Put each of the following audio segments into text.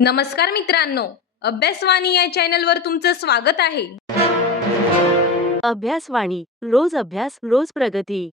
नमस्कार मित्रांनो, अभ्यासवाणी या चॅनलवर तुमचं स्वागत आहे. अभ्यासवाणी रोज अभ्यास रोज प्रगती.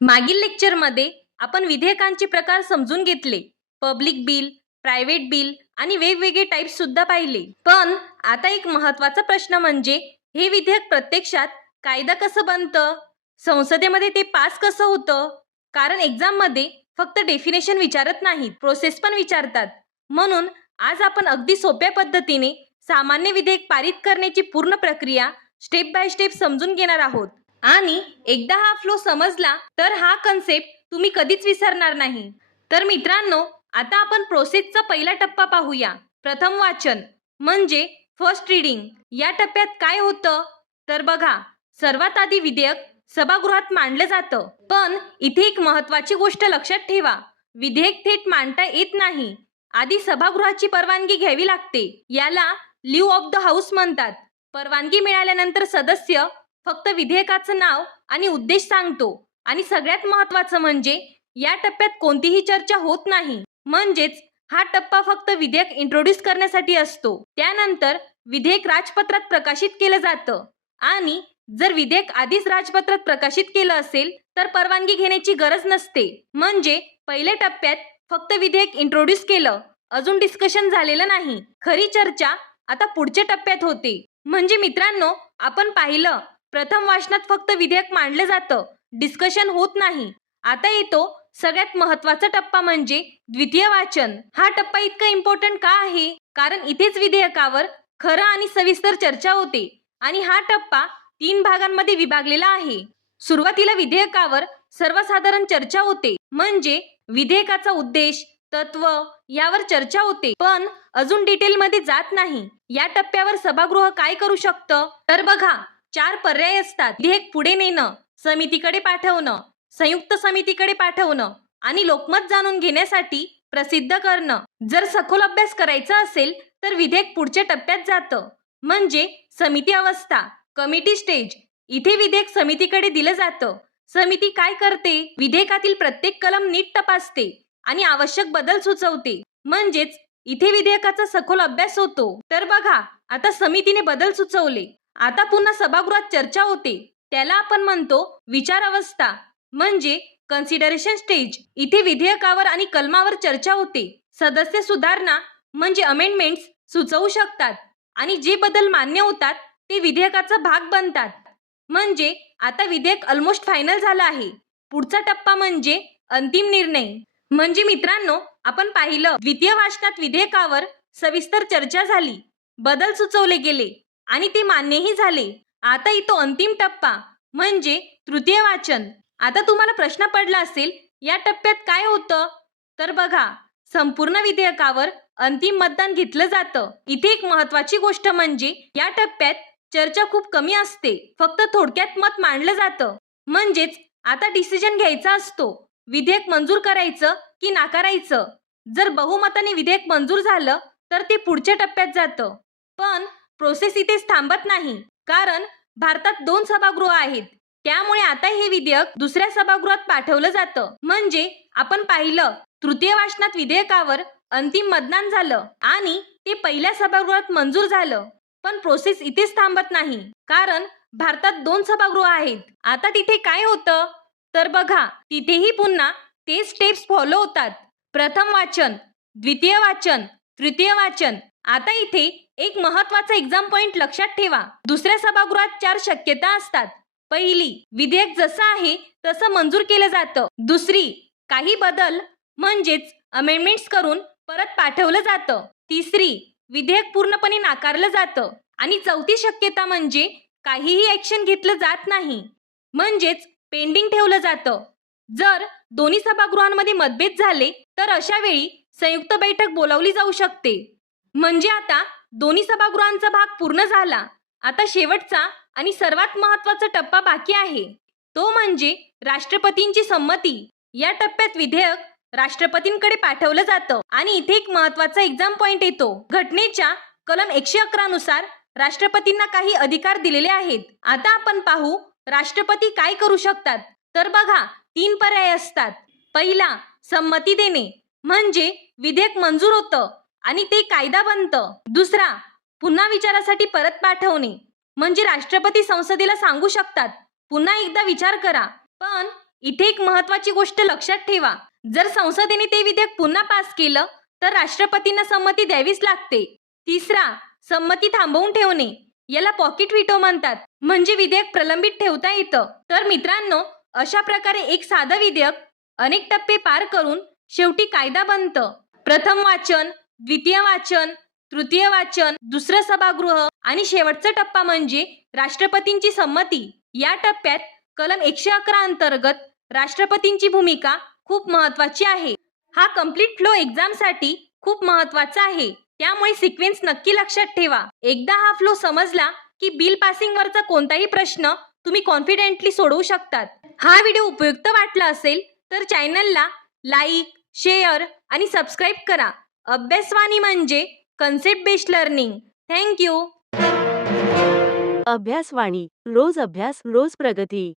मागील लेक्चरमध्ये आपण विधेयकांचे प्रकार समजून घेतले. पब्लिक बिल, प्रायव्हेट बिल आणि वेगवेगळे टाइप्स सुद्धा पाहिले. पण आता एक महत्त्वाचा प्रश्न म्हणजे हे विधेयक प्रत्यक्षात कायदा कसं बनतं? संसदेमध्ये ते पास कसं होतं? कारण एक्झाममध्ये फक्त डेफिनेशन विचारत नाहीत, प्रोसेस पण विचारतात. म्हणून आज आपण अगदी सोप्या पद्धतीने सामान्य विधेयक पारित करण्याची पूर्ण प्रक्रिया स्टेप बाय स्टेप समजून घेणार आहोत. आणि एकदा हा फ्लो समजला तर हा कन्सेप्ट तुम्ही कधीच विसरणार नाही. तर मित्रांनो, आता आपण प्रोसेसचा पहिला टप्पा पाहूया. प्रथम वाचन म्हणजे फर्स्ट रीडिंग. या टप्प्यात काय होतं? तर बघा, सर्वात आधी विधेयक सभागृहात मांडलं जातं. पण इथे एक महत्त्वाची गोष्ट लक्षात ठेवा. विधेयक थेट मांडता येत नाही. आधी सभागृहाची परवानगी घ्यावी लागते. याला लीव ऑफ द हाऊस म्हणतात. परवानगी मिळाल्यानंतर सदस्य फक्त विधेयकाचं नाव आणि उद्देश सांगतो. आणि सगळ्यात महत्त्वाचं म्हणजे या टप्प्यात कोणतीही चर्चा होत नाही. म्हणजेच हा टप्पा फक्त विधेयक इंट्रोड्यूस करण्यासाठी असतो. त्यानंतर विधेयक राजपत्रात प्रकाशित केलं जातं. आणि जर विधेयक आधीच राजपत्रात प्रकाशित केलं असेल तर परवानगी घेण्याची गरज नसते. म्हणजे पहिल्या टप्प्यात फक्त विधेयक इंट्रोड्यूस केलं, अजून डिस्कशन झालेलं नाही. खरी चर्चा आता पुढच्या टप्प्यात होते. म्हणजे मित्रांनो, आपण पाहिलं प्रथम वाचनात फक्त विधेयक मांडलं जातं, डिस्कशन होत नाही. आता येतो सगळ्यात महत्त्वाचा टप्पा म्हणजे द्वितीय वाचन. हा टप्पा इतका इम्पॉर्टंट का आहे? कारण इथेच विधेयकावर खरं आणि सविस्तर चर्चा होते. आणि हा टप्पा 3 भागांमध्ये विभागलेला आहे. सुरुवातीला विधेयकावर सर्वसाधारण चर्चा होते. म्हणजे विधेयकाचा उद्देश, तत्व यावर चर्चा होते. पण अजून डिटेलमध्ये जात नाही. या टप्प्यावर सभागृह काय करू शकतं? तर बघा, 4 पर्याय असतात. विधेयक पुढे नेणं, समितीकडे पाठवणं, संयुक्त समितीकडे पाठवणं आणि लोकमत जाणून घेण्यासाठी प्रसिद्ध करणं. जर सखोल अभ्यास करायचा असेल तर विधेयक पुढच्या टप्प्यात जातं. म्हणजे समिती अवस्था, कमिटी स्टेज. इथे विधेयक समितीकडे दिलं जातं. समिती काय करते? विधेयकातील प्रत्येक कलम नीट तपासते आणि आवश्यक बदल सुचवते. म्हणजेच इथे विधेयकाचा सखोल अभ्यास होतो. तर बघा, आता समितीने बदल सुचवले. आता पुन्हा सभागृहात चर्चा होते. त्याला आपण म्हणतो विचार अवस्था, म्हणजे कन्सिडरेशन स्टेज. इथे विधेयकावर आणि कलमावर चर्चा होते. सदस्य सुधारणा म्हणजे अमेंडमेंट्स सुचवू शकतात आणि जे बदल मान्य होतात ते विधेयकाचा भाग बनतात. म्हणजे आता विधेयक ऑलमोस्ट फायनल झालं आहे. पुढचा टप्पा म्हणजे अंतिम निर्णय. म्हणजे मित्रांनो, आपण पाहिलं द्वितीय वाचनात विधेयकावर सविस्तर चर्चा झाली, बदल सुचवले गेले आणि ते मान्यही झाले. आता येतो अंतिम टप्पा म्हणजे तृतीय वाचन. आता तुम्हाला प्रश्न पडला असेल, या टप्प्यात काय होतं? तर बघा, संपूर्ण विधेयकावर अंतिम मतदान घेतलं जातं. इथे एक महत्त्वाची गोष्ट म्हणजे या टप्प्यात चर्चा खूप कमी असते. फक्त थोडक्यात मत मांडलं जातं. म्हणजेच आता डिसिजन घ्यायचा असतो, विधेयक मंजूर करायचं की नाकारायचं. जर बहुमताने विधेयक मंजूर झालं तर ते पुढच्या टप्प्यात जातं. पण प्रोसेस इथेच थांबत नाही. कारण भारतात 2 सभागृह आहेत. त्यामुळे आता हे विधेयक दुसऱ्या सभागृहात पाठवलं जातं. म्हणजे आपण पाहिलं तृतीय वाचनात विधेयकावर अंतिम मतदान झालं आणि ते पहिल्या सभागृहात मंजूर झालं. पण प्रोसेस इथेच थांबत नाही. कारण भारतात 2 सभागृह आहेत. आता तिथे काय होतं? तर बघा, तिथेही पुन्हा ते स्टेप्स फॉलो होतात. प्रथम वाचन, द्वितीय वाचन, तृतीय वाचन. आता इथे एक महत्त्वाचा एक्झाम पॉइंट लक्षात ठेवा. दुसऱ्या सभागृहात 4 शक्यता असतात. पहिली, विधेयक जसं आहे तसं मंजूर केलं जातं. दुसरी, काही बदल म्हणजेच अमेंडमेंट्स करून परत पाठवलं जातं. तिसरी, विधेयक पूर्णपणे नाकारलं जातं. आणि चौथी शक्यता म्हणजे काहीही ऍक्शन घेतलं जात नाही, म्हणजेच पेंडिंग ठेवलं जातं. जर दोन्ही सभागृहांमध्ये मतभेद झाले तर अशा वेळी संयुक्त बैठक बोलावली जाऊ शकते. म्हणजे आता दोन्ही सभागृहांचा भाग पूर्ण झाला. आता शेवटचा आणि सर्वात महत्त्वाचा टप्पा बाकी आहे, तो म्हणजे राष्ट्रपतींची संमती. या टप्प्यात विधेयक राष्ट्रपतींकडे पाठवलं जातं. आणि इथे एक महत्त्वाचा एक्झाम पॉइंट येतो. घटनेच्या कलम 111 नुसार राष्ट्रपतींना काही अधिकार दिलेले आहेत. आता आपण पाहू राष्ट्रपती काय करू शकतात. तर बघा, 3 पर्याय असतात. पहिला, संमती देणे, म्हणजे विधेयक मंजूर होतं आणि ते कायदा बनतं. दुसरा, पुन्हा विचारासाठी परत पाठवणे, म्हणजे राष्ट्रपती संसदेला सांगू शकतात पुन्हा एकदा विचार करा. पण इथे एक महत्वाची गोष्ट लक्षात ठेवा, जर संसदेने ते विधेयक पुन्हा पास केलं तर राष्ट्रपतींना संमती द्यावीच लागते. तिसरा, संमती थांबवून ठेवणे, याला पॉकेट व्हिटो म्हणतात, म्हणजे विधेयक प्रलंबित ठेवता येतं. तर मित्रांनो, अशा प्रकारे एक साधं विधेयक अनेक टप्पे पार करून शेवटी कायदा बनतं. प्रथम वाचन, द्वितीय वाचन, तृतीय वाचन, दुसरं सभागृह आणि शेवटचा टप्पा म्हणजे राष्ट्रपतींची संमती. या टप्प्यात कलम 111 अंतर्गत राष्ट्रपतींची भूमिका खूप महत्वाची आहे. हा कम्प्लीट फ्लो एक्झामसाठी खूप महत्वाचा आहे, त्यामुळे सिक्वेन्स नक्की लक्षात ठेवा. एकदा हा फ्लो समजला की बिल पासिंग वरचा कोणताही प्रश्न तुम्ही कॉन्फिडेंटली सोडवू शकतात. हा व्हिडिओ उपयुक्त वाटला असेल तर चॅनलला लाईक, शेअर आणि सबस्क्राईब करा. अभ्यासवाणी म्हणजे कन्सेप्ट बेस्ड लर्निंग. थँक्यू. अभ्यासवाणी रोज अभ्यास रोज प्रगती.